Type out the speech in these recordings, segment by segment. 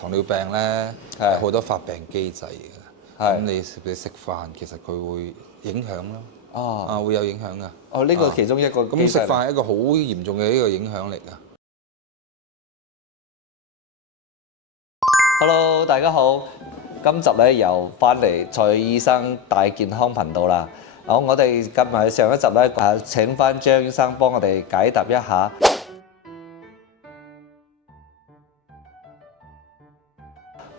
糖尿病咧係好多發病機制嘅，係咁你食飯其實佢會影響咯，哦會有影響噶。哦，呢個其中一個機制嚟咁食飯係一個好嚴重嘅一個影響嚟㗎。Hello，大家好，今集咧又翻嚟蔡醫生大健康頻道啦。好，我哋夾埋上一集咧，請翻張醫生幫我哋解答一下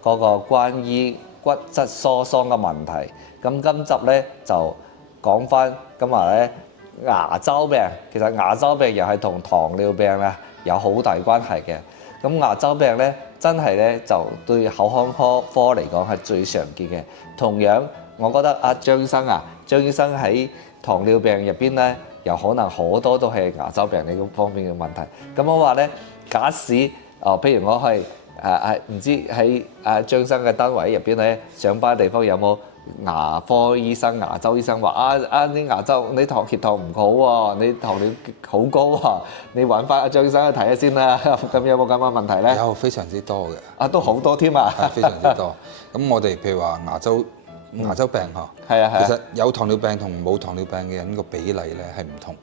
嗰個關於骨質疏鬆嘅問題。咁今集咧就講翻咁話咧牙周病，其實牙周病又係同糖尿病咧有好大關係嘅。咁牙周病咧真係咧就對口腔科嚟講係最常見嘅。同樣，我覺得張醫生喺糖尿病入邊咧，有可能好多都係牙周病呢個方面嘅問題。咁我話咧，假使譬如我係唔知喺張醫生嘅單位入邊咧上班地方有冇牙科醫生、牙周醫生話你牙周你血糖唔好喎，你糖尿好高喎，你揾翻張醫生去睇下先啦。咁有冇咁嘅問題咧？有非常之多嘅，都好多添啊！係非常之多。咁我哋譬如話牙周病係啊，其實有糖尿病同冇糖尿病嘅人個比例咧係唔同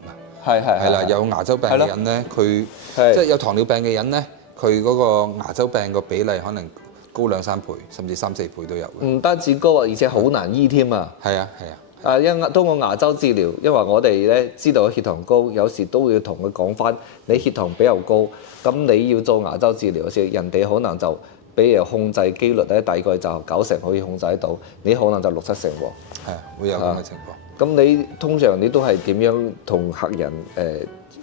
㗎。係啦，有牙周病嘅人咧，佢即係有糖尿病嘅人咧，佢嗰個牙周病個比例可能高2-3倍，甚至3-4倍都有嘅。唔單止高啊，而且好難醫添啊！係啊。通過牙周治療，因為我哋咧知道血糖高，有時都會同佢講翻，你血糖比較高，咁你要做牙周治療時，人哋可能就比如控制機率咧，大概就90%可以控制得到，你可能就6-7成喎。係啊，會有咁嘅情況。咁你通常你都係點樣同客人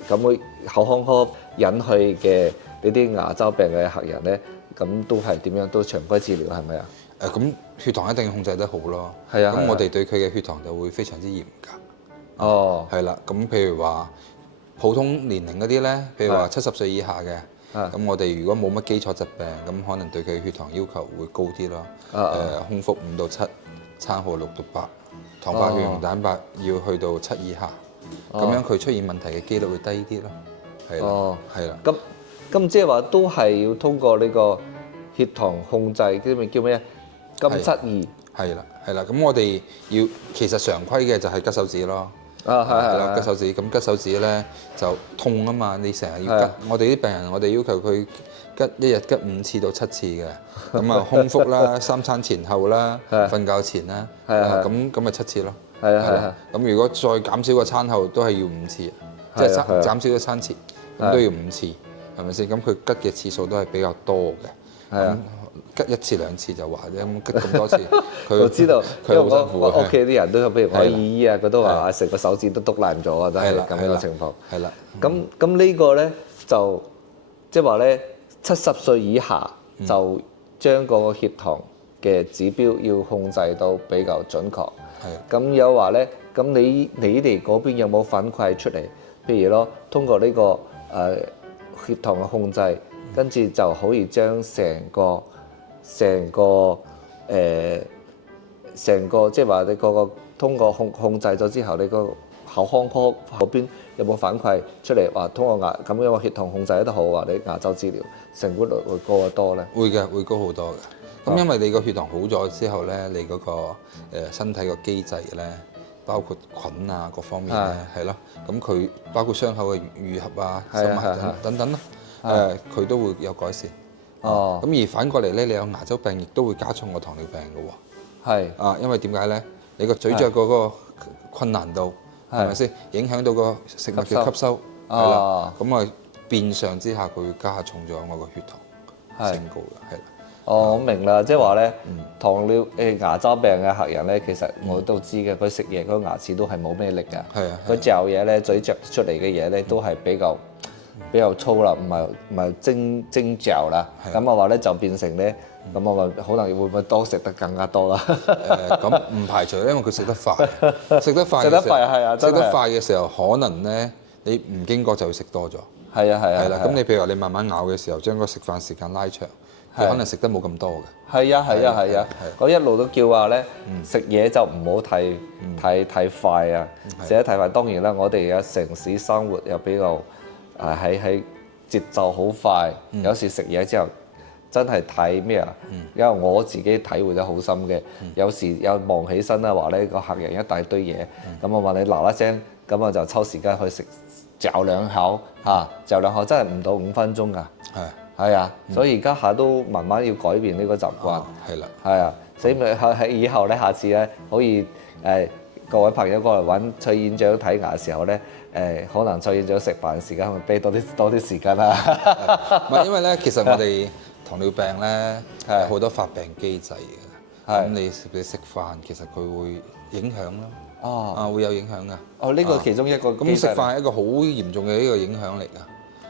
咁會口腔科引去嘅呢啲牙周病嘅客人咧，咁都係點樣都常規治療係咪啊？咁血糖一定要控制得好咯。係啊。咁我哋對佢嘅血糖就會非常之嚴格。哦。係啦，咁譬如話普通年齡嗰啲咧，譬如話70歲以下嘅，咁我哋如果冇乜基礎疾病，咁可能對佢血糖要求會高啲咯。空腹5-7，餐後6-8，糖化血紅蛋白要去到7以下，咁樣佢出現問題嘅機率會低啲咯。係啦。咁即係話都係要通過呢個血糖控制，叫咩金7-2。係啦。咁我哋要其實常規嘅就係拮手指咯。係啦，拮手指。咁拮手指咧就痛啊嘛，你成日要拮。我哋啲病人，我哋要求佢一日拮5次到7次嘅。咁空腹啦，3餐前後啦，瞓覺前啦。咁咪7次咯。係。咁如果再減少個餐後，都係要5次，即係減少咗餐前，咁都要5次，係咪先？咁佢拮嘅次數都係比較多嘅。拮1次2次就話啫，咁拮咁多次，我知道，佢好辛苦。我屋企啲人都譬如我姨姨佢都話成個手指都篤爛咗啊，都係咁樣嘅情況。係啦。咁呢個咧就即係話咧70歲以下就將個血糖嘅指標要控制到比較準確。咁有話咧，咁你哋嗰邊有冇反饋出嚟？譬如咯，通過呢個血糖嘅控制，跟住就可以將成個即係話你個通過控制咗之後，你個口腔科嗰邊有冇反饋出嚟話通過咁樣血糖控制得好，話你牙周治療成功率會高得多咧？會嘅，會高好多嘅。咁因為你個血糖好咗之後咧，你嗰個身體個機制咧，包括菌啊各方面咧，係咯。咁佢包括傷口嘅愈合啊、生物等等啦，佢都會有改善。咁而反過嚟咧，你有牙周病亦都會加重個糖尿病嘅喎。因為點解咧？你個咀嚼嗰個困難度係咪先影響到個食物嘅吸收？係啦。咁變相之下，佢會加重咗我個血糖升高嘅，係啦。我明啦，即係話咧，糖尿牙周病嘅客人咧，其實我都知嘅，佢食嘢嗰個牙齒都係冇咩力㗎。佢嚼嘢咧，咀嚼出嚟嘅嘢咧，都係比較粗啦，唔係精嚼啦。咁我話咧就變成咧，咁我話可能會唔會多食得更加多啦？咁唔排除，因為佢食得快，食得快嘅時候，可能咧你唔經覺就會食多咗。係啦。咁你譬如話你慢慢咬嘅時候，將個食飯時間拉長。可能食得冇咁多嘅。係啊！我一路都叫話咧，食嘢就唔好太快啊！食得太快，當然啦，我哋嘅城市生活又比較喺節奏好快，有時食嘢之後真係睇咩啊？因為我自己體會得好深嘅，有時有望起身啊話呢個客人一大堆嘢，咁我話你嗱嗱聲，咁我就抽時間去食嚼兩口嚇，嚼兩口真係唔到5分鐘㗎。係啊，所以而家下都慢慢要改變呢個習慣。係啦，係啊，所以咪喺以後咧，下次咧可以各位朋友過嚟揾崔院長睇牙嘅時候咧，可能崔院長食飯時間會俾多啲時間啦。唔係因為咧，其實我哋糖尿病咧有好多發病機制嘅。咁你食飯其實佢會影響咯。會有影響㗎。哦，呢個其中一個咁食飯係一個好嚴重嘅一個影響嚟㗎。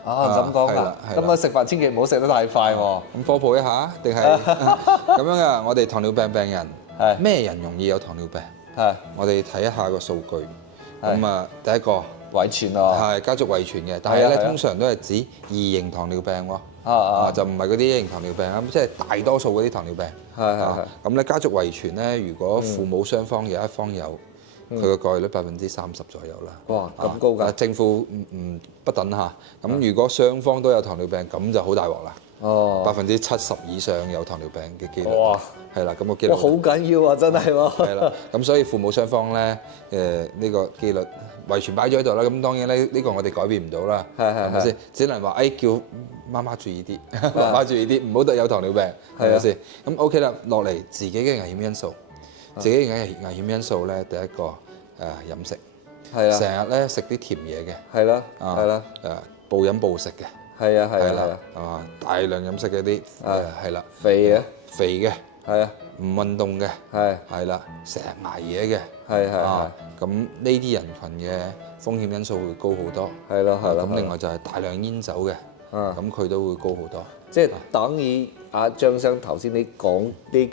咁講㗎。咁啊食飯千祈唔好食得太快喎。咁科普一下，定係咁樣啊？我哋糖尿病病人咩人容易有糖尿病？我哋睇一下個數據。咁啊，第一個遺傳啊，係家族遺傳嘅，但係咧通常都係指二型糖尿病喎。就唔係嗰啲一型糖尿病啊，即係大多數嗰啲糖尿病。咁咧家族遺傳咧，如果父母雙方有一方有，佢個概率30%左右啦。哇，咁高㗎！正負不等嚇。咁如果雙方都有糖尿病，咁就好大鑊啦。70%以上有糖尿病嘅機率。哇！係啦，咁個機率。哇，好緊要啊！真係喎。係啦，咁所以父母雙方咧，呢個機率遺傳擺咗喺度啦。咁當然咧，呢個我哋改變唔到啦。係咪先？只能話叫媽媽注意啲，媽媽注意啲，唔好得有糖尿病，係咪先？咁 OK 啦，落嚟自己嘅危險因素。自己嘅危險因素咧，第一個飲食。係啊。成日咧食啲甜嘢嘅。係啦。係啦。暴飲暴食嘅。係啊係啊。大量飲食嘅啲係啦。肥嘅。係啊。唔運動嘅。係啦。成日捱夜嘅。係。咁呢啲人群嘅風險因素會高好多。係咯。咁另外就係大量煙酒嘅。咁佢都會高好多。即係等於阿張生頭先你講呢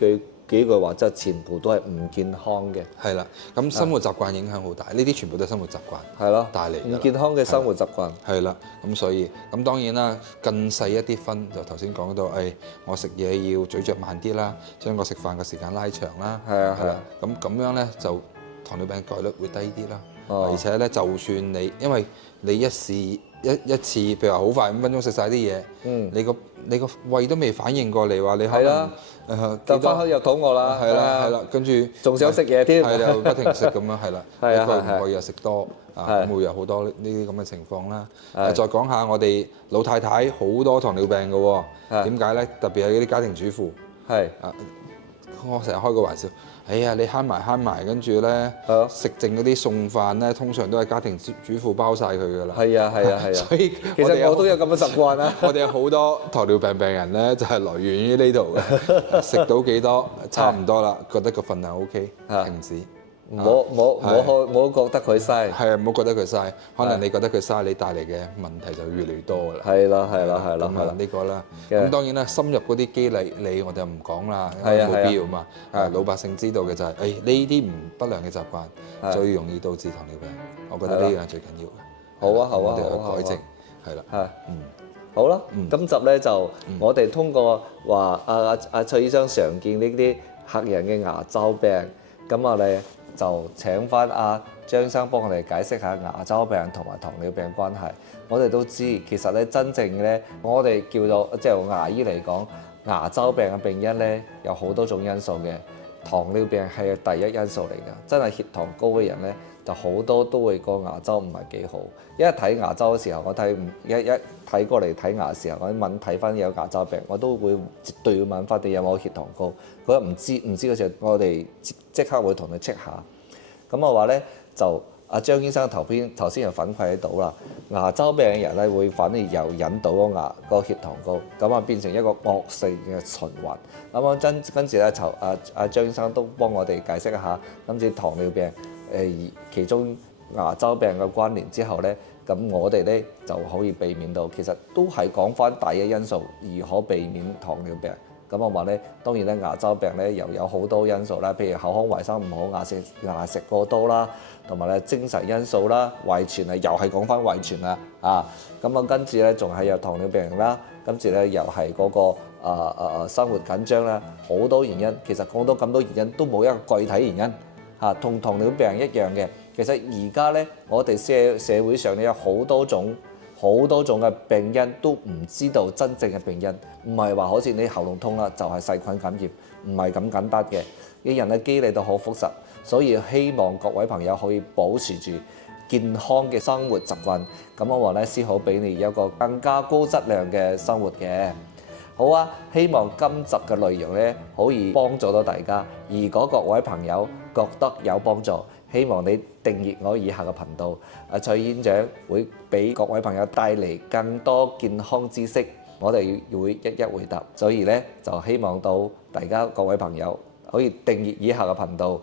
幾句話，即係全部都係唔健康嘅。係啦，咁生活習慣影響好大，呢啲全部都係生活習慣。係咯，帶嚟唔健康嘅生活習慣。係啦，咁所以咁當然啦，更細一啲分就頭先講到，我食嘢要咀嚼慢啲啦，將個食飯嘅時間拉長啦。係啦，咁樣咧就糖尿病概率會低啲啦。而且咧，就算因為你一次，譬如話好快5分鐘食晒啲嘢，你個胃都未反應過嚟話你可能就翻去又肚餓啦，係啦，跟住仲想食嘢添，係啦，不停食咁樣係啦，一個月又食多咁會有好多呢啲咁嘅情況啦。再講下我哋老太太好多糖尿病嘅喎，點解咧？特別係嗰啲家庭主婦，我成日開個玩笑。哎呀，你慳埋，跟住咧食剩嗰啲餸飯咧，通常都係家庭主婦包晒佢噶啦。係啊。所以其實我都有咁嘅習慣啦。我哋有好多糖尿病病人咧，就係來源於呢度嘅。食到幾多差唔多啦，覺得個份量 OK，停止。我覺得佢嘥。係啊，唔好覺得佢嘥，可能你覺得佢嘥，你帶嚟嘅問題就越嚟越多㗎啦。係啦。咁啊呢個啦，咁當然啦，深入嗰啲機理我哋唔講啦，因為冇必要嘛。老百姓知道嘅就係，呢啲不良嘅習慣最容易導致糖尿病。我覺得呢樣係最緊要嘅。好啊，我哋去改正，係啦。好啦，今集咧就我哋通過話阿崔醫生常見呢啲客人嘅牙周病，咁我哋就請翻阿張生幫我哋解釋下牙周病同埋糖尿病關係。我哋都知其實咧真正咧，我哋叫做即係牙醫嚟講，牙周病嘅病因咧有好多種因素嘅，糖尿病係第一因素嚟㗎。真係血糖高嘅人咧，就好多都會個牙周唔係幾好。一睇牙周嘅時候，我一睇過嚟睇牙嘅時候，我睇翻有牙周病，我都會絕對要問翻你有冇血糖高。佢唔知嘅時候，我哋即刻會同你 check 下。咁我話咧就阿張醫生頭先又反饋到啦，牙周病嘅人咧會反而又引導個牙個血糖高，咁啊變成一個惡性嘅循環。咁啊跟住咧就阿張醫生都幫我哋解釋一下，跟住糖尿病其中牙周病嘅關聯之後咧，咁我哋咧就可以避免到，其實都係講翻第一因素，如何避免糖尿病。咁我話咧，當然咧牙周病咧又有好多因素啦，譬如口腔衞生唔好、牙食過多啦，同埋咧精神因素啦、遺傳又係講翻遺傳啦咁啊跟住咧仲係有糖尿病啦，跟住咧又係嗰個生活緊張啦，好多原因。其實講到咁多原因都冇一個具體原因同糖尿病一樣嘅。其實而家咧，我哋社會上咧有好多種好多種嘅病因都唔知道真正嘅病因，唔係話好似你喉嚨痛啦就係細菌感染，唔係咁簡單嘅。啲人嘅機理都好複雜，所以希望各位朋友可以保持住健康嘅生活習慣，咁嘅話咧先好俾你有一個更加高質量嘅生活嘅。好啊，希望今集嘅內容咧可以幫助到大家。如果各位朋友覺得有幫助，希望你訂閱我以下嘅頻道。蔡院長會俾各位朋友帶嚟更多健康知識，我哋會一一回答。所以咧就希望到大家各位朋友可以訂閱以下嘅頻道。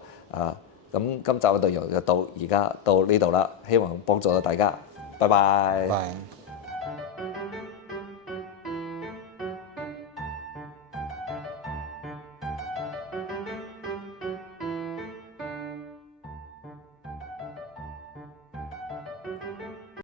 咁今集嘅內容就到而家到呢度啦，希望幫助到大家。拜拜。拜。